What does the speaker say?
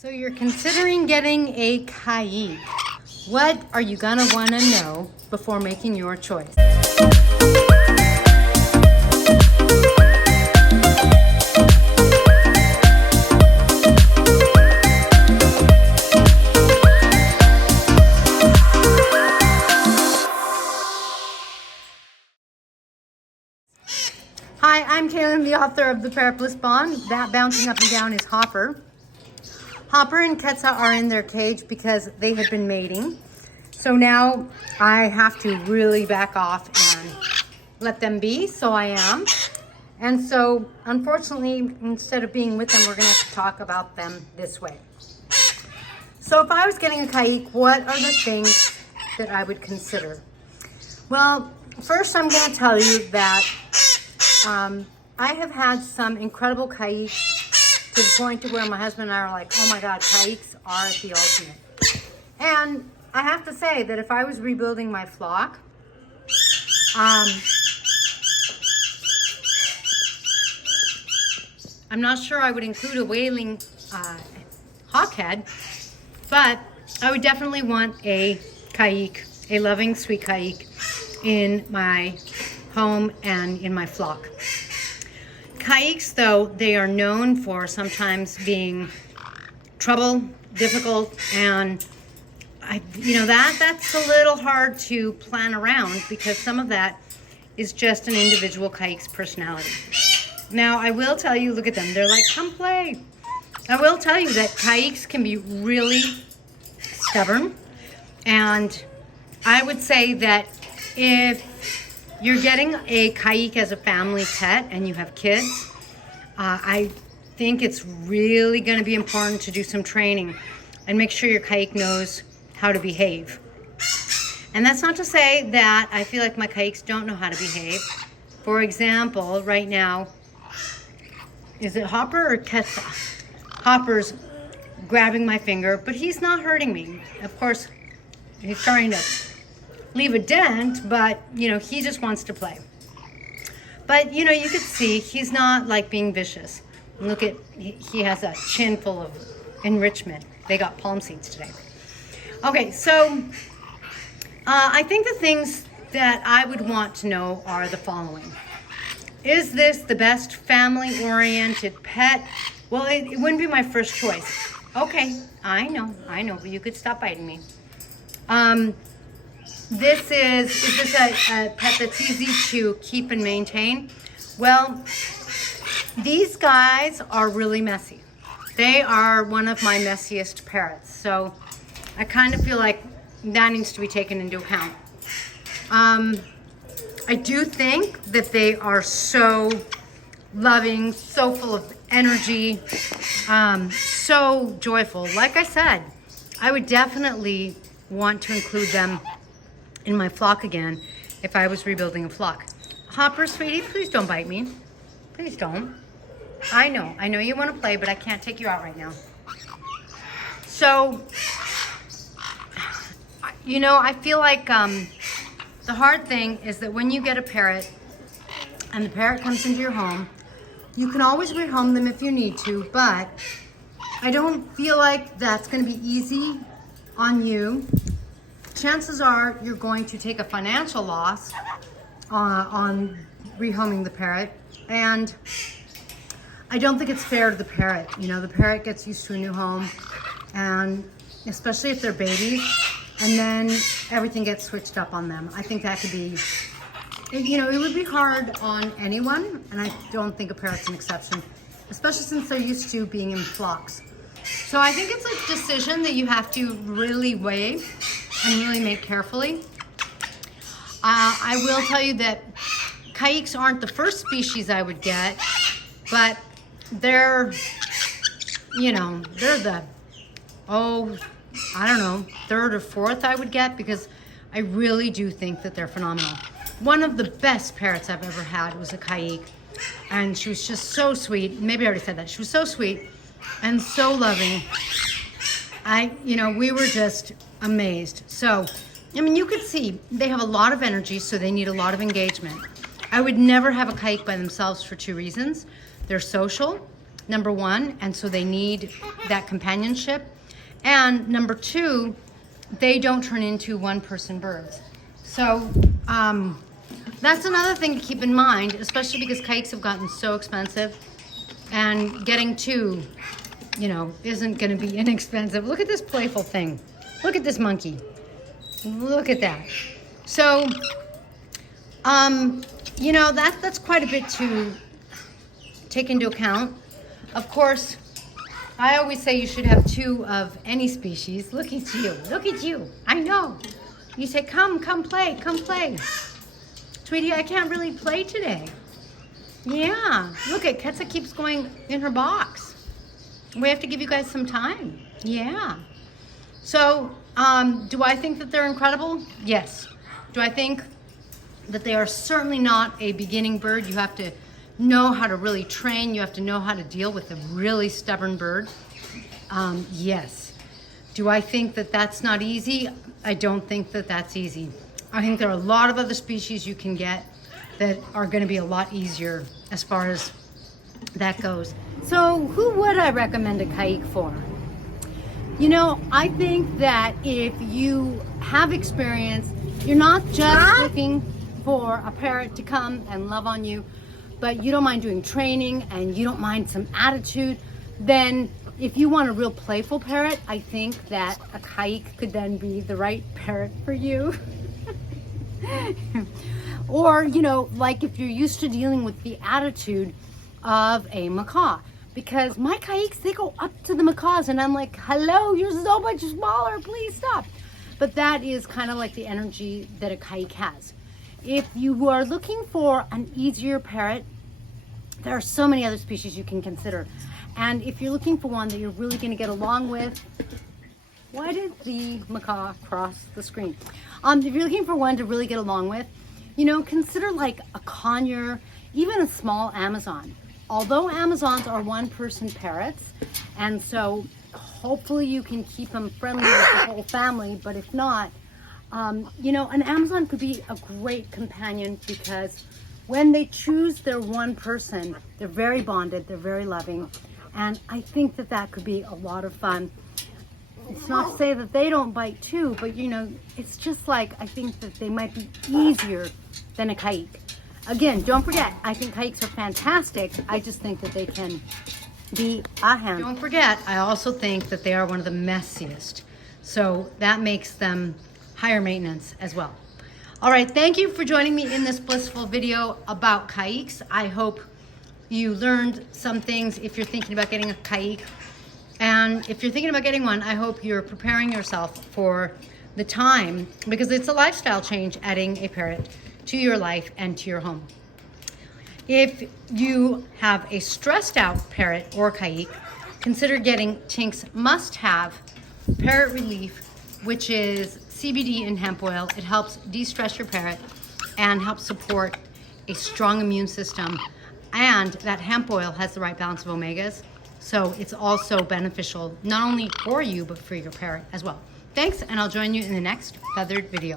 So you're considering getting a Caique. What are you gonna wanna know before making your choice? Hi, I'm Caique, the author of the Parrot Bliss Bond. That bouncing up and down is Hopper. Hopper and Ketsa are in their cage because they had been mating. So now I have to really back off and let them be, so I am. And so unfortunately, instead of being with them, we're gonna have to talk about them this way. So if I was getting a Caique, what are the things that I would consider? Well, first I'm gonna tell you that I have had some incredible Caiques to the point to where my husband and I are like, oh my God, Caiques are the ultimate. And I have to say that if I was rebuilding my flock, I'm not sure I would include a whaling hawkhead, but I would definitely want a Caique, a loving, sweet Caique in my home and in my flock. Caiques, though, they are known for sometimes being trouble, difficult, and that's a little hard to plan around because some of that is just an individual Caique's personality. Now, I will tell you, look at them. They're like, come play. I will tell you that Caiques can be really stubborn, and I would say that if you're getting a Caique as a family pet and you have kids, I think it's really going to be important to do some training and make sure your Caique knows how to behave. And that's not to say that I feel like my Caiques don't know how to behave. For example, right now, is it Hopper or Ketsa? Hopper's grabbing my finger, but he's not hurting me. Of course, he's trying to leave a dent, but he just wants to play. But you could see he's not like being vicious. Look at, he has a chin full of enrichment. They got palm seeds today. Okay, so I think the things that I would want to know are the following. Is this the best family-oriented pet? Well, it wouldn't be my first choice. Okay, I know, but you could stop biting me. Is this a pet that's easy to keep and maintain? Well, these guys are really messy. They are one of my messiest parrots. So I kind of feel like that needs to be taken into account. I do think that they are so loving, so full of energy, so joyful. Like I said, I would definitely want to include them in my flock again if I was rebuilding a flock. Hopper, sweetie, please don't bite me. Please don't. I know you want to play, but I can't take you out right now. So, I feel like the hard thing is that when you get a parrot and the parrot comes into your home, you can always rehome them if you need to, but I don't feel like that's going to be easy on you. Chances are you're going to take a financial loss on rehoming the parrot, and I don't think it's fair to the parrot. The parrot gets used to a new home, and especially if they're babies, and then everything gets switched up on them. I think that could be, it would be hard on anyone, and I don't think a parrot's an exception, especially since they're used to being in flocks. So I think it's a decision that you have to really weigh and really make carefully. I will tell you that Caiques aren't the first species I would get, but they're the, third or fourth I would get, because I really do think that they're phenomenal. One of the best parrots I've ever had was a Caique, and she was just so sweet. Maybe I already said that. She was so sweet and so loving. We were just amazed. So, you could see they have a lot of energy, so they need a lot of engagement. I would never have a Caique by themselves for two reasons. They're social, number one, and so they need that companionship. And number two, they don't turn into one-person birds. So that's another thing to keep in mind, especially because Caiques have gotten so expensive, and getting two, you know, isn't going to be inexpensive. Look at this playful thing. Look at this monkey. Look at that. So, you know, that's quite a bit to take into account. Of course, I always say you should have two of any species. Look at you. Look at you. I know. You say, come play, come play. Sweetie, I can't really play today. Yeah. Look at Ketsa keeps going in her box. We have to give you guys some time. Yeah. So, do I think that they're incredible? Yes. Do I think that they are certainly not a beginning bird? You have to know how to really train. You have to know how to deal with a really stubborn bird. Yes. Do I think that that's not easy? I don't think that that's easy. I think there are a lot of other species you can get that are going to be a lot easier as far as that goes. So who would I recommend a Caique for? You know, I think that if you have experience, you're not just looking for a parrot to come and love on you, but you don't mind doing training and you don't mind some attitude, then if you want a real playful parrot, I think that a Caique could then be the right parrot for you. Or, you know, like if you're used to dealing with the attitude of a macaw. Because my Caiques, they go up to the macaws and I'm like, hello, you're so much smaller, please stop. But that is kind of like the energy that a Caique has. If you are looking for an easier parrot, there are so many other species you can consider. And if you're looking for one that you're really going to get along with, why did the macaw cross the screen? If you're looking for one to really get along with, you know, consider like a conure, even a small Amazon. Although Amazons are one-person parrots, and so hopefully you can keep them friendly with the whole family, but if not, you know, an Amazon could be a great companion because when they choose their one person, they're very bonded, they're very loving, and I think that that could be a lot of fun. It's not to say that they don't bite too, but you know, it's just like, I think that they might be easier than a Caique. Again, don't forget, I think Caiques are fantastic. I just think that they can be a hand. Don't forget, I also think that they are one of the messiest. So that makes them higher maintenance as well. All right, thank you for joining me in this blissful video about Caiques. I hope you learned some things if you're thinking about getting a Caique. And if you're thinking about getting one, I hope you're preparing yourself for the time, because it's a lifestyle change adding a parrot to your life and to your home. If you have a stressed out parrot or Caique, consider getting Tink's must-have Parrot Relief, which is CBD and hemp oil. It helps de-stress your parrot and helps support a strong immune system. And that hemp oil has the right balance of omegas. So it's also beneficial, not only for you, but for your parrot as well. Thanks, and I'll join you in the next feathered video.